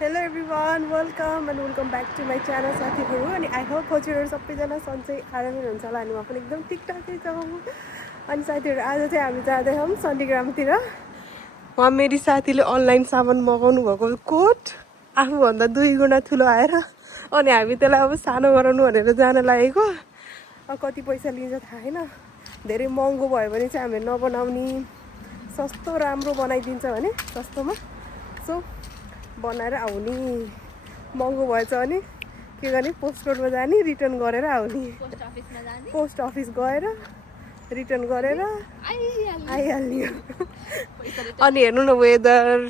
Hello everyone, welcome and welcome back to my channel साथीहरु अनि I hope हजुरहरु सबैजना सन्चै आरामै हुनुहुन्छ होला अनि म पनि एकदम ठिकठाकै छौं अनि साथीहरु आज चाहिँ हामी जाँदै छौं सन्डीग्रामतिर वहाँ मेरी साथीले अनलाइन सामान मगाउनु भएको कोट आफूभन्दा 2 गुणा ठुलो आएर अनि हामी त्यसलाई अब सानो गराउनु भनेर जान लागेको अब कति पैसा लिन्छ थाहा छैन धेरै महँगो भयो भने चाहिँ हामी नबनाउने सस्तो राम्रो बनाइदिन्छ भने सस्तोमा सो बनाएर आउने महँगो भएछ भने के गर्ने पोस्ट कोडमा जाने रिटर्न गरेर आउने पोस्ट अफिस गएर रिटर्न गरेर आइहाल्ने अनि हेर्नु न वेदर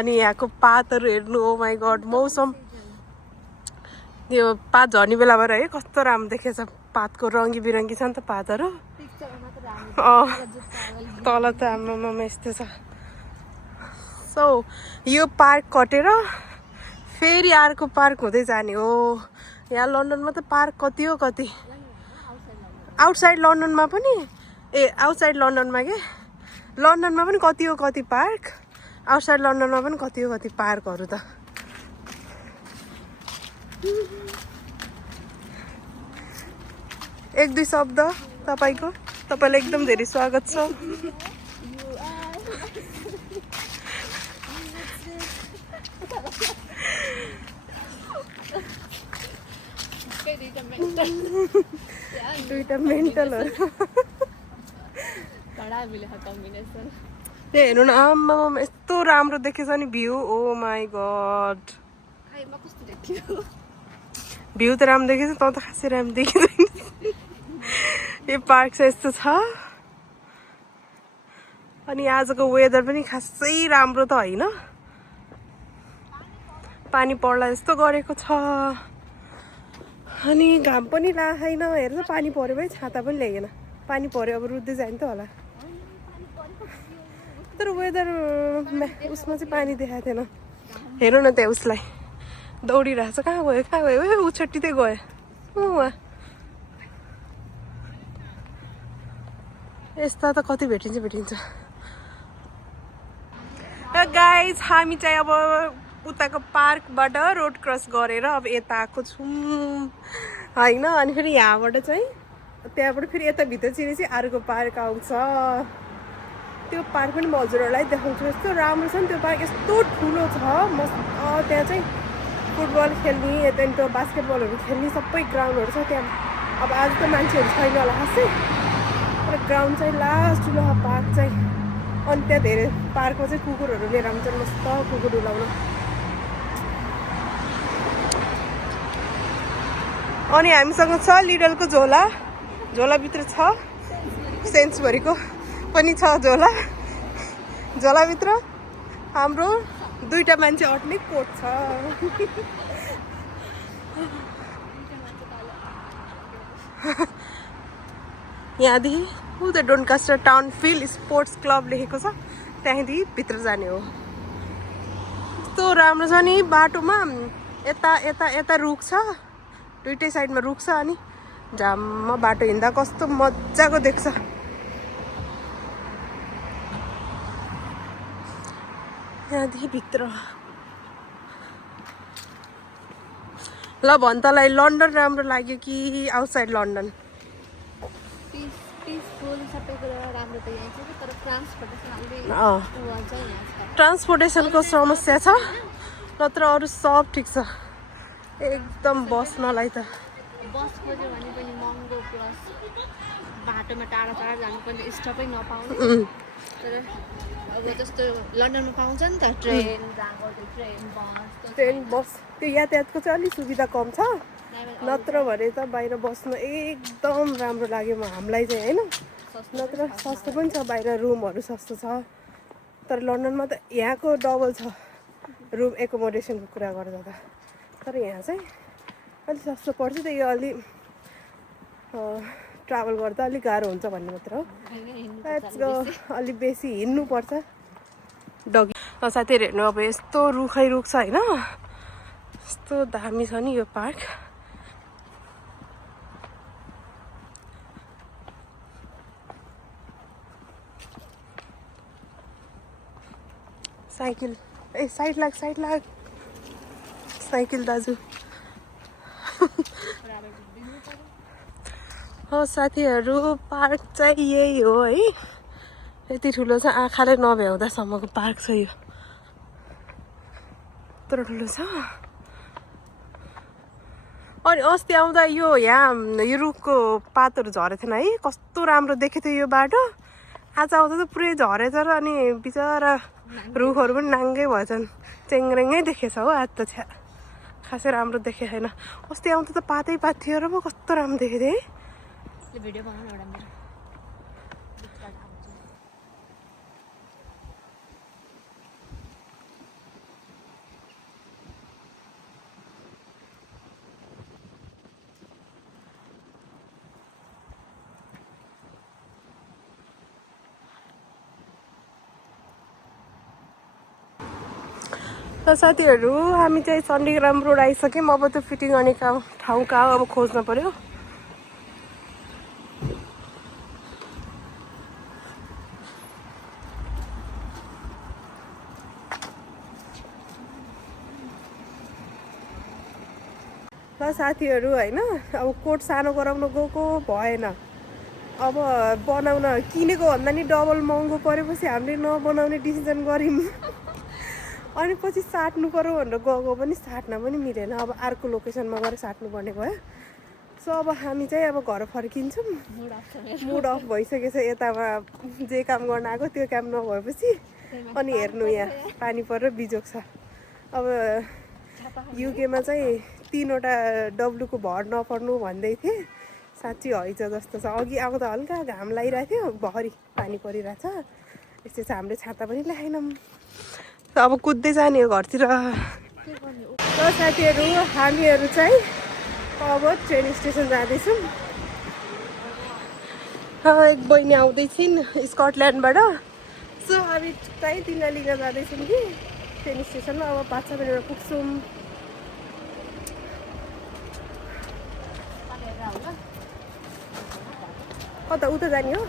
अनि यहाँको पातहरू हेर्नु ओ माई गड मौसम यो पात झर्ने बेला भएर है कस्तो राम्रो देखेछ पातको रङ्गी बिरङ्गी छ नि त पातहरू तल त आमामा यस्तो छ सो यो पार्क कटेर फेरि अर्को पार्क हुँदै जाने हो यहाँ लन्डनमा त पार्क कति हो कति आउटसाइड लन्डनमा पनि आउटसाइड लन्डनमा के लन्डनमा पनि कति हो कति पार्क आउटसाइड लन्डनमा पनि कति हो कति पार्कहरू त एक दुई शब्द तपाईँलाई एकदम धेरै स्वागत छ दुईटा मेन्टलहरू हेर्नु न आम्मामा यस्तो राम्रो देखेछ नि view oh my God view त राम्रो देखेछ त त खासै राम्रो देखिँदैन यो पार्क चाहिँ यस्तो छ अनि आजको वेदर पनि खासै राम्रो त होइन पानी पर्ला जस्तो गरेको छ अनि घाम पनि लागेन हेर्नु पानी पर्यो भाइ छाता पनि ल्याइएन पानी पर्यो अब रुच्दै जाने त होला तर वेदर उसमा चाहिँ पानी देखाएको थिएन हेर्नु न त्यहाँ उसलाई दौडिरहेको छ कहाँ गयो ऊ छट्टिँदै गयो उहाँ यस्ता त कति भेटिन्छ गाइज हामी चाहिँ अब उताको पार्कबाट रोड क्रस गरेर अब यता आएको छौँ होइन अनि फेरि यहाँबाट चाहिँ त्यहाँबाट फेरि यता भित्र चाहिँ अर्को पार्क आउँछ त्यो पार्क पनि म हजुरहरूलाई देखाउँछु यस्तो राम्रो छ नि त्यो पार्क यस्तो ठुलो छ मस्त त्यहाँ चाहिँ फुटबल खेल्ने त्यहाँदेखि बास्केटबलहरू खेल्ने सबै ग्राउन्डहरू छ त्यहाँ अब आज त मान्छेहरू छैन होला खासै तर ग्राउन्ड चाहिँ लास्ट ठुलो पार्क चाहिँ अनि त्यहाँ धेरै पार्कमा चाहिँ कुकुरहरू लिएर आउँछन् मस्त कुकुर उलाउन अनि हामीसँग छ लिडलको झोलाभित्र छ सेन्सभरिको पनि छ झोलाभित्र हाम्रो दुईटा मान्छे अट्ने कोट छ यहाँदेखि उता डोनकास्टर टाउन फिल्ड स्पोर्ट्स क्लब लेखेको छ त्यहाँदेखि भित्र जाने हो कस्तो राम्रो छ नि बाटोमा यता रुख छ दुईटै साइडमा रुख छ अनि झ्याममा बाटो हिँड्दा कस्तो मजाको देख्छ यहाँदेखि भित्र ल भन् तँलाई लन्डन राम्रो लाग्यो कि आउटसाइड लन्डन ट्रान्सपोर्टेसनको समस्या छ नत्र अरू सब ठिक छ एकदम बस्नलाई त बसको चाहिँ भने पनि महँगो प्लस बाटोमा टाढा जानुपर्ने स्टपै नपाउने तर अब जस्तो लन्डनमा पाउँछ नि त ट्रेन बस त्यो यातायातको चाहिँ अलिक सुविधा कम छ नत्र भने त बाहिर बस्नु एकदम राम्रो लाग्यो हामीलाई चाहिँ होइन नत्र सस्तो पनि छ बाहिर रुमहरू सस्तो छ तर लन्डनमा त यहाँको डबल छ रुम एकोमोडेसनको कुरा गर्दा त तर यहाँ चाहिँ अलिक सस्तो पर्छ त्यही यो अलि ट्राभल गर्दा अलिक गाह्रो हुन्छ भन्ने मात्र हो अलिक बेसी हिँड्नुपर्छ डगी साथीहरू हेर्नु अब यस्तो रुखै रुख छ होइन यस्तो दामी छ नि यो पार्क साइकिल ए साइड लाग साइकल दाजु हो साथीहरू पार्क चाहिँ यही हो है यति ठुलो छ आँखाले नभ्याउँदासम्मको पार्क छ यो यत्रो ठुलो छ अनि अस्ति आउँदा यो यहाँ यो रुखको पातहरू झरेको थिएन है कस्तो राम्रो देखेको थियो यो बाटो आज आउँदा त पुरै झरेछ र अनि बिचरा रुखहरू पनि नाङ्गै भएछन् चेङ्ग्रेङ्गै देखेछ हो आज त छ्या खासै राम्रो देखेको छैन अस्ति आउँदा त पातै पात थियो र पो कस्तो राम्रो देखेको थिएँ है भिडियो बनाउनु एउटा मेरो र साथीहरू हामी चाहिँ चण्डीग्राम रोड आइसक्यौँ अब त फिटिङ गर्ने ठाउँ कहाँ अब खोज्न पर्यो ल साथीहरू होइन अब कोट सानो गराउन गएको भएन अब बनाउन किनेको भन्दा नि डबल महँगो परेपछि हामीले नबनाउने डिसिजन गऱ्यौँ अनि पछि साट्नु पर्यो भनेर गएको पनि साट्न पनि मिलेन अब अर्को लोकेसनमा गएर साट्नु पर्ने भयो सो अब हामी चाहिँ अब घर फर्किन्छौँ मुड अफ भइसकेछ यतामा जे काम गर्न आएको त्यो काम नभएपछि अनि हेर्नु यहाँ पानी परेर बिजोग छ अब युकेमा चाहिँ 3वटा डब्लुको भर नपर्नु भन्दै थिएँ साँच्ची हैछ जस्तो छ अघि आउँदा हल्का घाम लागिरहेको थियो भरि पानी परिरहेछ यस्तो चाहिँ हामीले छाता पनि ल्याएनौँ अब कुद्दै जाने हो घरतिर र साथीहरू हामीहरू चाहिँ अब ट्रेन स्टेसन जाँदैछौँ एक बहिनी आउँदैछिन् स्कटल्यान्डबाट सो हामी चाहिँ तिनलाई लिन जाँदैछौँ कि ट्रेन स्टेसनमा अब 5-6 मिनटमा पुग्छौँ कता उता जाने हो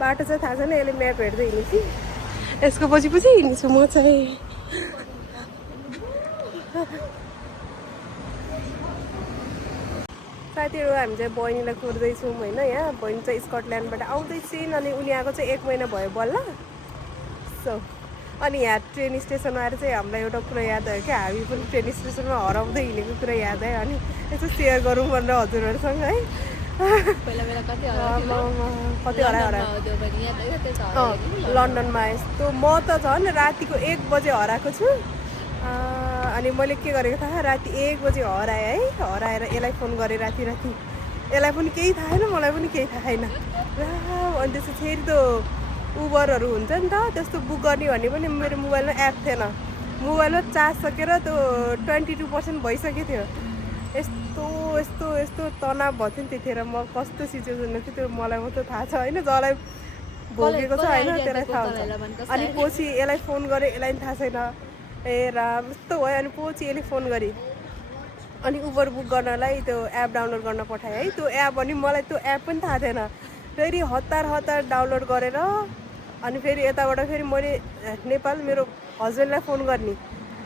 बाटो चाहिँ थाहा छैन यसले म्याप हेर्दै हिँड्छु यसको पछि पछि हिँड्छु म चाहिँ साथीहरू हामी चाहिँ बहिनीलाई कुर्दैछौँ होइन यहाँ बहिनी चाहिँ स्कटल्यान्डबाट आउँदैछिन् अनि उनी आएको चाहिँ 1 महिना भयो बल्ल सो अनि यहाँ ट्रेन स्टेसनमा आएर चाहिँ हामीलाई एउटा कुरा याद आयो क्या हामी पनि ट्रेन स्टेसनमा हराउँदै हिँडेको कुरा याद आयो अनि यसो सेयर गरौँ भनेर हजुरहरूसँग है कति हरायो लन्डनमा यस्तो म त झन् रातिको 1 बजे हराएको छु अनि मैले के गरेको थाहा राति 1 बजे हराएँ है हराएर यसलाई फोन गरेँ राति यसलाई पनि केही थाहा छैन मलाई पनि केही थाहा छैन अनि त्यसपछि फेरि त्यो उबरहरू हुन्छ नि त त्यस्तो बुक गर्ने भने पनि मेरो मोबाइलमा एप थिएन मोबाइलमा चार्ज सकेर त्यो 22% भइसकेको थियो यस्तो यस्तो यस्तो तनाव भएको थियो नि त्यतिखेर म कस्तो सिचुएसनमा थिएँ त्यो मलाई मात्रै थाहा छ होइन जसलाई भोगेको छ होइन त्यसलाई थाहा हुन्छ अनि पछि यसलाई फोन गरेँ यसलाई पनि थाहा छैन ए राम यस्तो भयो अनि पछि यसले फोन गरेँ अनि उबर बुक गर्नलाई त्यो एप डाउनलोड गर्न पठाएँ है त्यो एप अनि मलाई त्यो एप पनि थाहा थिएन फेरि हतार डाउनलोड गरेर अनि फेरि यताबाट फेरि मैले नेपाल मेरो हस्बेन्डलाई फोन गर्ने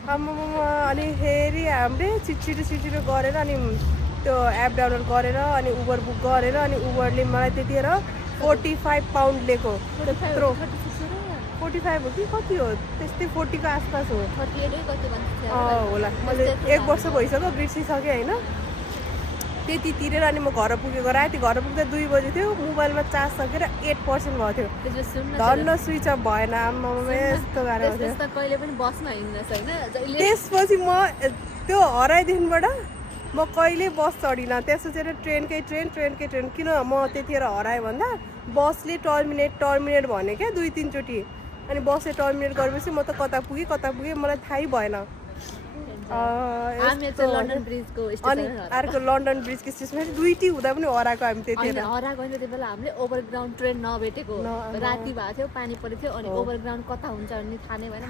अनि फेरि हामीले छिटो गरेर अनि त्यो एप डाउनलोड गरेर अनि उबर बुक गरेर अनि उबरले मलाई त्यतिखेर 45 पाउन्ड लिएको त्यत्रो 45 हो कि कति हो त्यस्तै 40 को आसपास हो होला मैले 1 वर्ष भइसक्यो बिर्सिसकेँ होइन त्यति तिरेर अनि म घर पुगेको राति घर पुग्दा 2 बजी थियो मोबाइलमा चार्ज सकेर 8% भएको थियो धन्न स्विच अफ भएन यस्तो गाह्रो त्यसपछि म त्यो हराइदेखिबाट म कहिले बस चढिनँ त्यस सोचेर ट्रेनकै ट्रेन किन म त्यतिखेर हराएँ भन्दा बसले टर्मिनेट भने क्या 2-3 चोटि अनि बसले टर्मिनेट गरेपछि म त कता पुगेँ मलाई थाहै भएन अनि अर्को लन्डन ब्रिजको स्टेसनमा दुईटी हुँदा पनि हराएको हामी त्यतिखेर हराएको होइन त्यति बेला हामीले ओभरग्राउन्ड ट्रेन नभेटेको राति भएको थियो पानी परेको थियो अनि ओभरग्राउन्ड कता हुन्छ भन्ने थाहा नै भएन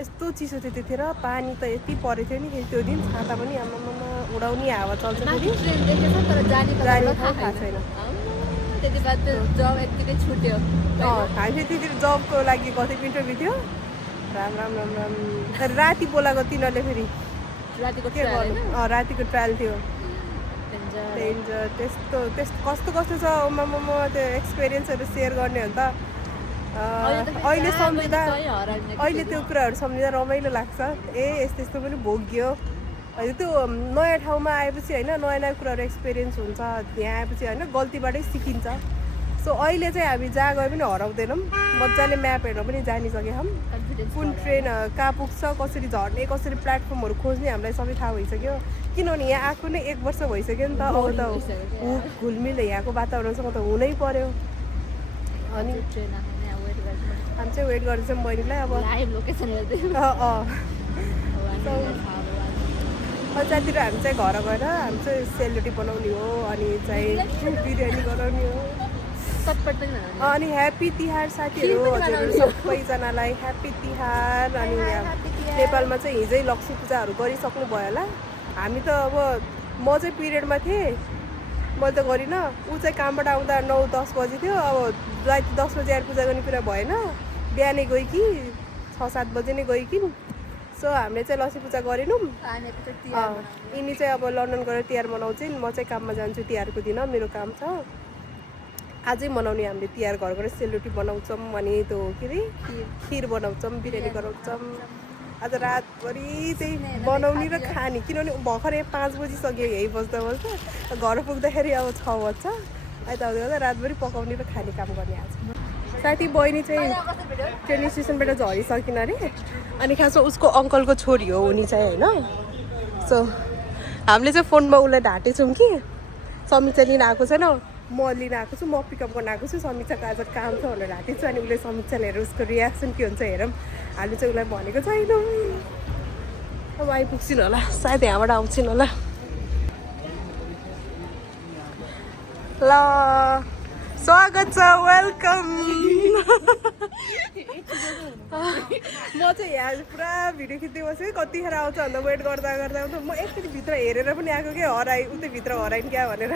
यस्तो चिसो थियो त्यतिखेर पानी त यति परेको थियो नि त्यो दिन छाता पनि आमामा उडाउने हावा चल्छ ट्रेन देखेछ तर जाने थाहा छैन त्यति बेला त्यो जब यतिकै छुट्यो हामी त्यतिखेर जबको लागि गएको इन्टरभ्यू थियो राम राम राम राम तर राति बोलाएको तिनीहरूले फेरि रातिको के गर्नु रातिको ट्रायल थियो डेन्जर डेन्जर त्यस्तो कस्तो कस्तो छ म त्यो एक्सपिरियन्सहरू सेयर गर्ने हो नि त अहिले सम्झिँदा अहिले त्यो कुराहरू सम्झिँदा रमाइलो लाग्छ यस्तो यस्तो पनि भोग्यो अहिले त्यो नयाँ ठाउँमा आएपछि होइन नयाँ नयाँ कुराहरू एक्सपिरियन्स हुन्छ यहाँ आएपछि होइन गल्तीबाटै सिकिन्छ सो अहिले चाहिँ हामी जहाँ गए पनि हराउँदैनौँ मजाले म्याप हेर्न पनि जानिसक्यौँ कुन ट्रेन कहाँ पुग्छ कसरी झर्ने कसरी प्लेटफर्महरू खोज्ने हामीलाई सबै थाहा भइसक्यो किनभने यहाँ आएको नै 1 वर्ष भइसक्यो नि त अब त घुलमिल यहाँको वातावरणसँग त हुनै पर्यो अनि हामी चाहिँ वेट गर्दैछौँ बहिनीलाई अब अझतिर हामी चाहिँ घर गएर हामी चाहिँ सेलरोटी बनाउने हो अनि चाहिँ बिरयानी बनाउने हो अनि ह्याप्पी तिहार साथीहरू हजुरहरू सबैजनालाई ह्याप्पी तिहार अनि नेपालमा चाहिँ हिजै लक्ष्मी पूजाहरू गरिसक्नु भयो होला हामी त अब म चाहिँ पिरियडमा थिएँ मैले त गरिनँ ऊ चाहिँ कामबाट आउँदा 9-10 बजी थियो अब राति 10 बजी आएर पूजा गर्ने कुरा भएन बिहानै गयो कि 6-7 बजी नै गयो कि सो हामीले चाहिँ लक्ष्मी पूजा गरेनौँ यिनी चाहिँ अब लन्डन गएर तिहार मनाउँछन् म चाहिँ काममा जान्छु तिहारको दिन मेरो काम छ आजै मनाउने हामीले तिहार घर गएर सेलरोटी बनाउँछौँ अनि त्यो के अरे खिर बनाउँछौँ बिरयानी गराउँछौँ आज रातभरि चाहिँ बनाउने र खाने किनभने भर्खरै 5 बजिसक्यो यही बस्दा घर पुग्दाखेरि अब 6 बज्छ यताउता गर्दा रातभरि पकाउने र खाने काम गर्ने आज साथी बहिनी चाहिँ ट्रेन स्टेसनबाट झरिसकिन अरे अनि खासमा उसको अङ्कलको छोरी हो उनी चाहिँ होइन सो हामीले चाहिँ फोनमा उसलाई ढाँटेछौँ कि समीक्षा लिन आएको छैन म लिन आएको छु म पिकअप गर्न आएको छु समीक्षाको आज काम छ भनेर ढाँटेको छु अनि उसले समीक्षा लिएर उसको रियाक्सन के हुन्छ हेरौँ हामीले चाहिँ उसलाई भनेको छैनौँ अब आइपुग्छन् होला सायद यहाँबाट आउँछन् होला ल स्वागत छ वेलकम म चाहिँ यहाँ पुरा भिडियो खिच्दै बसेँ कतिखेर आउँछ भन्दा वेट गर्दा गर्दा आउँछ म एकचोटि भित्र हेरेर पनि आएको क्या हराएँ उतै भित्र हराइन् क्या भनेर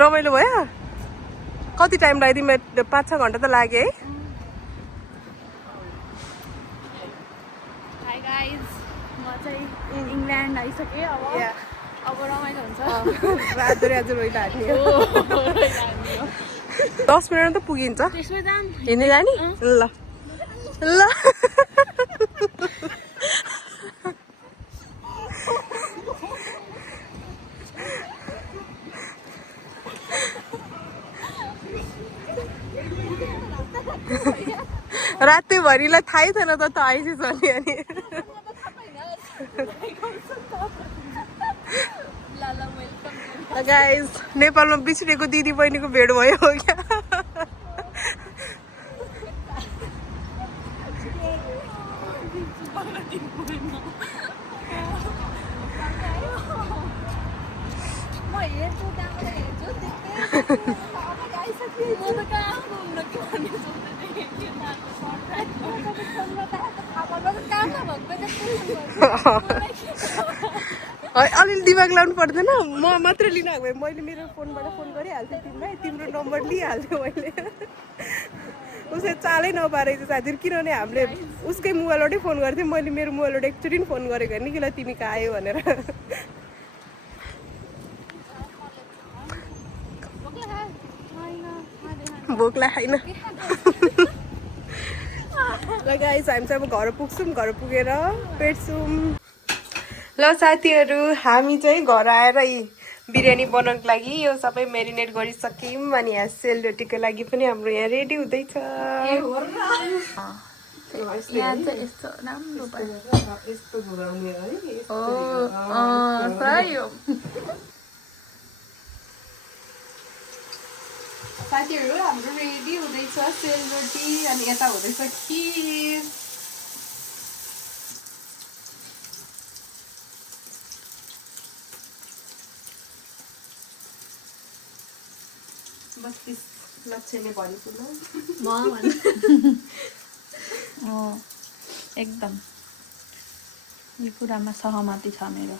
रमाइलो भयो कति टाइम लाग्यो तिमी 5-6 घन्टा त लाग्यो है हाई गाइज म चाहिँ इङ्ल्यान्ड आइसकेँ अब रमाइलो हुन्छ रातभरि आज रोइलो हान्ने 10 मिनटमा त पुगिन्छ हिँड्दै जाने ल ल रातैभरिलाई थाहै थिएन त आइसिस भने अनि गाइस नेपालमा बिछडेको दिदी बहिनीको भेट भयो हो क्या अलिअलि दिमाग लाउनु पर्दैन म मात्र लिन आएको भए मैले मेरो फोनबाट फोन गरिहाल्थेँ तिमीलाई तिम्रो नम्बर लिइहाल्थ्यो मैले उसले चालै नपारेको छ साथीहरू किनभने हामीले उसकै मोबाइलबाटै फोन गर्थ्यौँ मैले मेरो मोबाइलबाट एकचोटि पनि फोन गरेको होइन किन तिमी कहाँ आयो भनेर भोक लाग्दैन ल गाइस हामी चाहिँ अब घर पुग्छौँ घर पुगेर पेट्छौँ ल साथीहरू हामी चाहिँ घर आएर बिरयानी बनाउनको लागि यो सबै मेरिनेट गरिसक्यौँ अनि यहाँ सेलरोटीको लागि पनि हाम्रो यहाँ रेडी हुँदैछ साथीहरू हाम्रो रेडी हुँदैछ सेलरोटी अनि यता हुँदैछ खिर बत्तीस लक्ष्यले भनेको एकदम यो कुरामा सहमति छ मेरो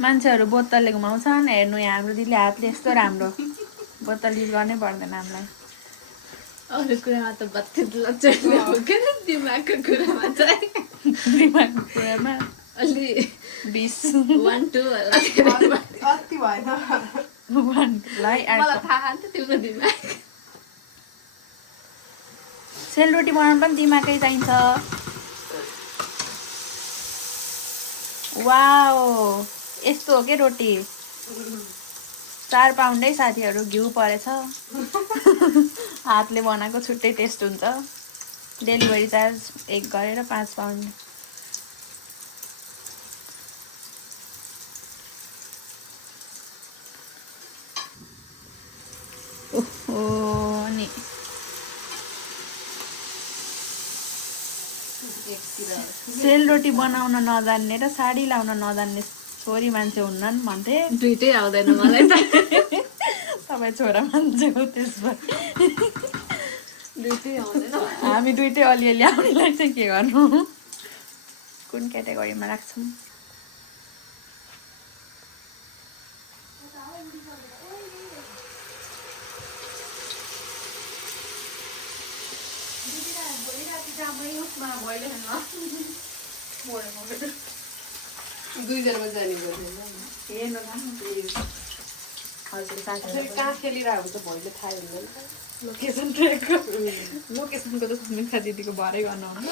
मान्छेहरू बोतलले घुमाउँछन् हेर्नु यहाँ हाम्रो दिदीले हातले यस्तो राम्रो बोतल युज गर्नै पर्दैन हामीलाई अरू कुरामा त बत्ती लचर्ने हो के दिमागको कुरामा चाहिँ दिमागको कुरामा अलि 20 1 2 होला अति भएन मलाई मलाई थाहा नि त तिम्रो दिमाग सेलरोटी बनाउनु पनि दिमागै चाहिन्छ वाओ यस्तो हो के रोटी 4 पाउन्डै साथीहरू घिउ परेछ हातले बनाएको छुट्टै टेस्ट हुन्छ डेलिभरी चार्ज 1 गरेर 5 पाउन्ड ओहो नि सेलरोटी बनाउन नजान्ने र साडी लाउन नजान्ने छोरी मान्छे हुन्नन् भन्थे दुइटै आउँदैन मलाई त तपाईँ छोरा मान्छे हो त्यसमा दुइटै आउँदैन हामी दुइटै अलिअलि आउनेलाई चाहिँ के गर्नु कुन क्याटेगोरीमा राख्छौँ दुईजनामा जाने कहाँ खेलिरहेको हुन्छ भैले थाहा हुँदैन लोकेसन ट्र्याकको लोकेसनको त सुमित्रा दिदीको भरै गर्नुहुन्न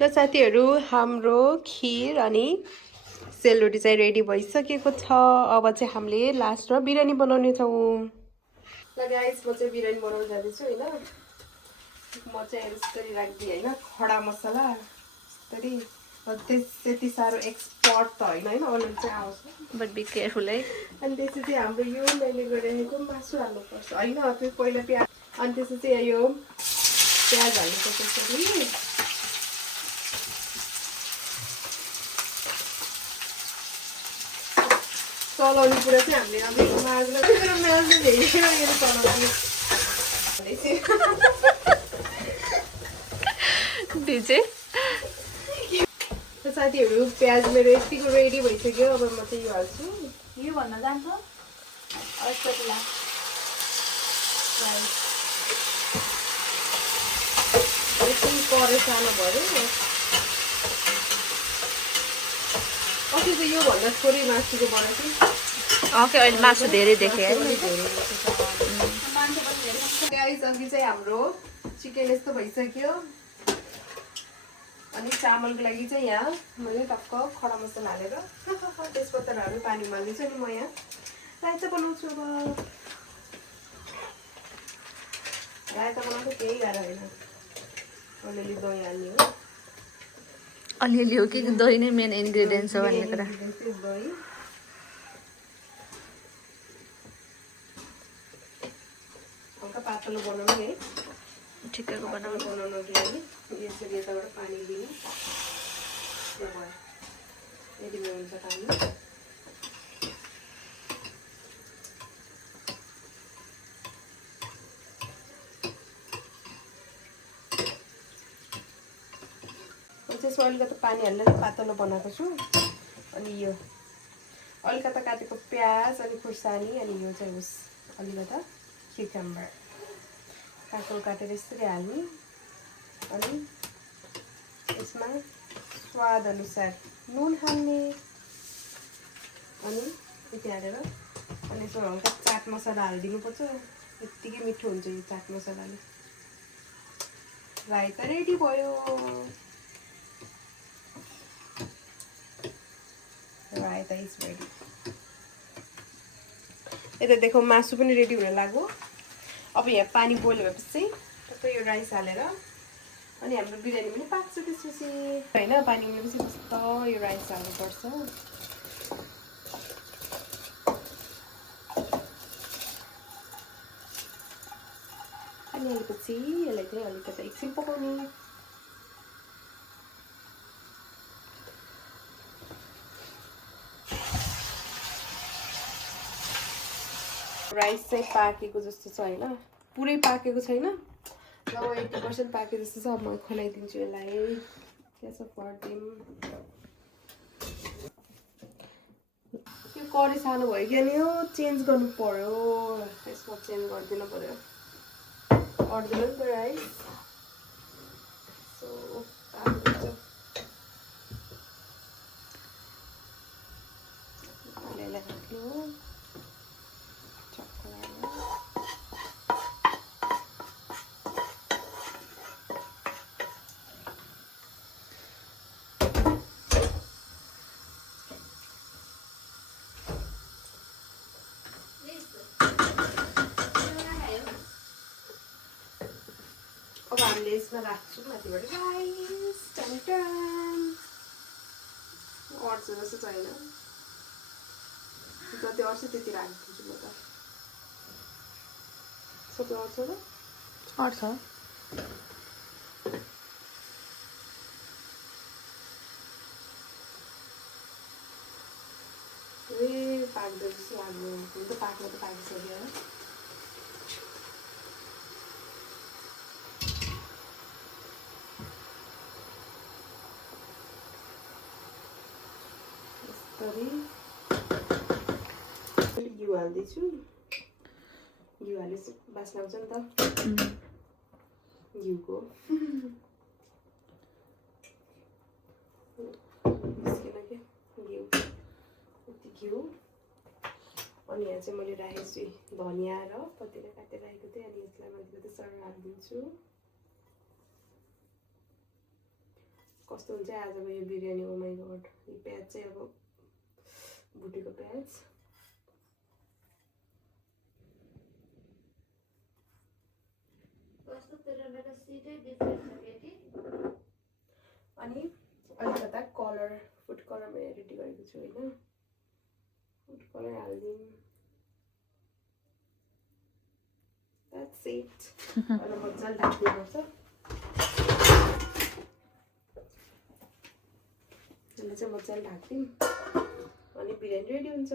र साथीहरू हाम्रो खिर अनि सेलरोटी चाहिँ रेडी भइसकेको छ अब चाहिँ हामीले लास्टमा बिरयानी बनाउने छौँ ल गाइस म चाहिँ बिरयानी बनाउन जाँदैछु होइन म चाहिँ यसरी राख्दिएँ होइन खडा मसला यसरी त्यति साह्रो एक्सपर्ट त होइन अनुहार चाहिँ आउँछ बट बी केयरफुल है अनि त्यसपछि हाम्रो यो मैले गरिरहेको मासु हाल्नुपर्छ होइन त्यो पहिला प्याज अनि त्यसपछि यो प्याज हाल्नुपर्छ त्यसरी चलाउने कुरा चाहिँ हामीले अब माझ्न धेरै चलाउने साथीहरू प्याज मेरो यतिको रेडी भइसक्यो अब म चाहिँ यो हाल्छु यो भन्न जान्छ यति परेसानो भयो अस्ति चाहिँ योभन्दा थोरै मासुको बनाएको ओके अहिले मासु धेरै देखेँ है गाइस अघि चाहिँ हाम्रो चिकन यस्तो भइसक्यो अनि चामलको लागि चाहिँ यहाँ मैले टक्क खडा मसला हालेर तेजपत्ताहरू पानी हाल्दैछु अनि म यहाँ रायता बनाउँछु अब रायता बनाउँछु केही गाह्रो होइन अलिअलि दही हाल्ने हो अलिअलि हो कि दही नै मेन इन्ग्रिडियन्ट्स हो भन्ने कुरा दही हल्का पातलो बनाउनु है ठिक्कैको बनाउनु बनाउनको लागि यसरी यताबाट पानी दिने त्यो भयो यति हुन्छ पानी त्यसमा अलिकति पानी हालेर पातलो बनाएको छु अनि यो अलिकति काटेको प्याज अनि खुर्सानी अनि यो चाहिँ उस अलिकति क्युकम्बर काटेर यसरी हाल्ने अनि यसमा स्वाद अनुसार नुन हाल्ने अनि यति हालेर अनि यसमा हल्का चाट मसला हालिदिनुपर्छ यत्तिकै मिठो हुन्छ यो चाट मसलाले रायता रेडी भयो रायता इज रेडी यता देखो मासु पनि रेडी हुन लाग्यो अब यहाँ पानी बोइल भएपछि टक्क यो राइस हालेर अनि हाम्रो बिरयानी पनि पाक्छ त्यसपछि होइन पानी उलेपछि मस्त यो राइस हाल्नुपर्छ अनि हालेपछि यसलाई चाहिँ अलिकति एकछिन पकाउने राइस चाहिँ पाकेको जस्तो छ होइन, पुरै पाकेको छैन, अब 80% पाके जस्तो छ। म खनाइदिन्छु यसलाई। त्यसो पर्दिम यो करी सानो भयो कि अनि यो चेन्ज गर्नु पर्यो, यसमा चेन्ज गरिदिनु पर्यो, अर्दैन नि त राइस। सो राख्नु अब हामीले यसमा राख्छौँ माथिबाट राइस। अड्छ जस्तो छैन, जति अड्छ त्यति राखिदिन्छु म त। सबै अड्छ र अड्छ। ए पाक्दै जस्तो लाग्यो, हुन त पाक्न त पाकिसक्यो। घिउ हाल्दैछु, घिउ हाले बास्ना आउँछ नि त घिउको। निस्केन क्या घिउ, यति घिउ। अनि यहाँ चाहिँ मैले राखेको छु धनियाँ र पत्तेले काटेर राखेको थिएँ, अनि यसलाई माथिबाट सर हालिदिन्छु। कस्तो हुन्छ आजको यो बिरयानी, ओ माइ गॉड। यो प्याज चाहिँ अब भुटेको प्याज। अनि अलिकता कलर, फुड कलर मैले रेडी गरेको छु होइन, फुड कलर हालिदिउँ। That's it. अनि मजाले ढाक्नुपर्छ। यसलाई चाहिँ मजाले ढाक्दिउँ अनि बिरयानी रेडी हुन्छ।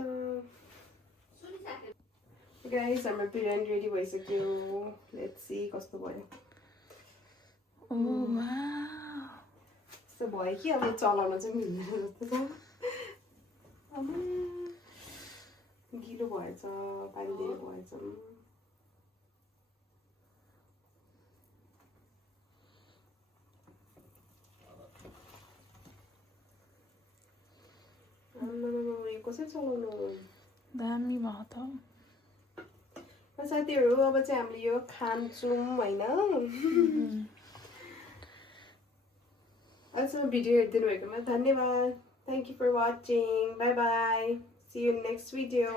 गाइस हाम्रो बिरयानी रेडी भइसक्यो। लेट्स सी कस्तो भयो। यस्तो भयो कि अब चलाउन चाहिँ मिल्दैन जस्तो छ। गिलो भएछ, पानी धेरै भएछ। कसरी चलाउनु? दामी भयो त। साथीहरू अब चाहिँ हामीले यो खान्छौँ होइन। अहिलेसम्म भिडियो हेरिदिनु भएकोमा धन्यवाद। Thank you for watching. Bye bye. See you in next video.